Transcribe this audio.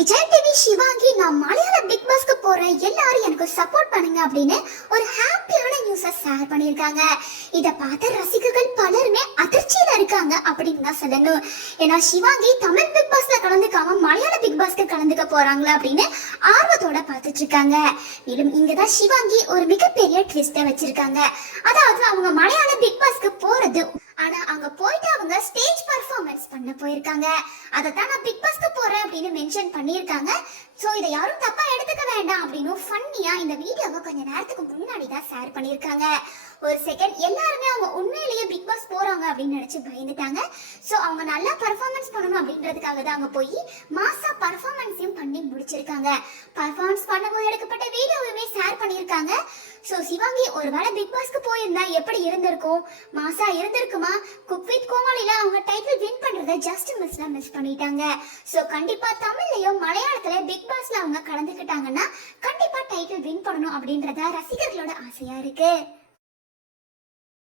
Vijay TV Shivangi நான் மலையாள big பாஸ்க்கு போறேன். எல்லாரும் எனக்கு சப்போர்ட் பண்ணுங்க அப்படின்னு ஒரு ஹாப்பியான நியூஸை ஷேர் பண்ணியிருக்காங்க. இதை பார்த்த ரசிகர்கள் பலருமே அதிர்ச்சியில இருக்காங்க அப்படின்னு தான் சொல்லணும். ஏன்னா சிவாங்கி தமிழ் பிக் பாஸ்ல கலந்துக்காம மலையாள பிக் பாஸ்க்கு கலந்துக்க போறாங்களா அப்படின்னு ஆர்வத்தோட பார்த்துட்டு இருக்காங்க. மேலும் இங்கதான் சிவாங்கி ஒரு மிகப்பெரிய ட்விஸ்ட வச்சிருக்காங்க. அதாவது அவங்க மலையாள பிக் பாஸ்க்கு போறது. ஆனா அங்க போயிட்டு அவங்க ஸ்டேஜ் பண்ண போயிருக்காங்க. அதை தான் நான் பிக் பாஸ்க்கு போறேன் அப்படின்னு மென்ஷன் பண்ணியிருக்காங்க. ஸோ இதை யாரும் தப்பா எடுத்துக்க வேண்டாம் அப்படின்னு ஃபன்னியா இந்த வீடியோவை கொஞ்ச நேரத்துக்கு முன்னாடி தான் ஷேர் பண்ணியிருக்காங்க. ஒரு செகண்ட் எல்லாருமே அவங்க உண்மையிலேயே பிக் பாஸ் போறாங்க அப்படின்னு நினைச்சு பயந்துட்டாங்க. ஸோ அவங்க நல்லா பர்ஃபார்மன்ஸ் பண்ணணும் அப்படின்றதுக்காக தான் அங்கே போய் மாசா பர்ஃபார்மன்ஸையும் பண்ணி முடிச்சிருக்காங்க. பர்ஃபார்மன்ஸ் பண்ணும்போது எடுக்கப்பட்ட வீடியோவுமே ஷேர் பண்ணியிருக்காங்க. ஸோ சிவாங்கி ஒருவேளை பிக் பாஸ்க்கு போயிருந்தா எப்படி இருந்திருக்கும்? மாசா இருந்திருக்குமா? குக் வித் கோமாளில டைட்டில் ஜஸ்ட் மிஸ்ல மிஸ் பண்ணிட்டாங்க. ஸோ கண்டிப்பா தமிழ்லயும் மலையாளத்துல பிக் பாஸ்ல அவங்க கலந்துக்கிட்டாங்கன்னா கண்டிப்பா டைட்டில் வின் பண்ணணும் அப்படின்றத ரசிகர்களோட ஆசையா இருக்கு.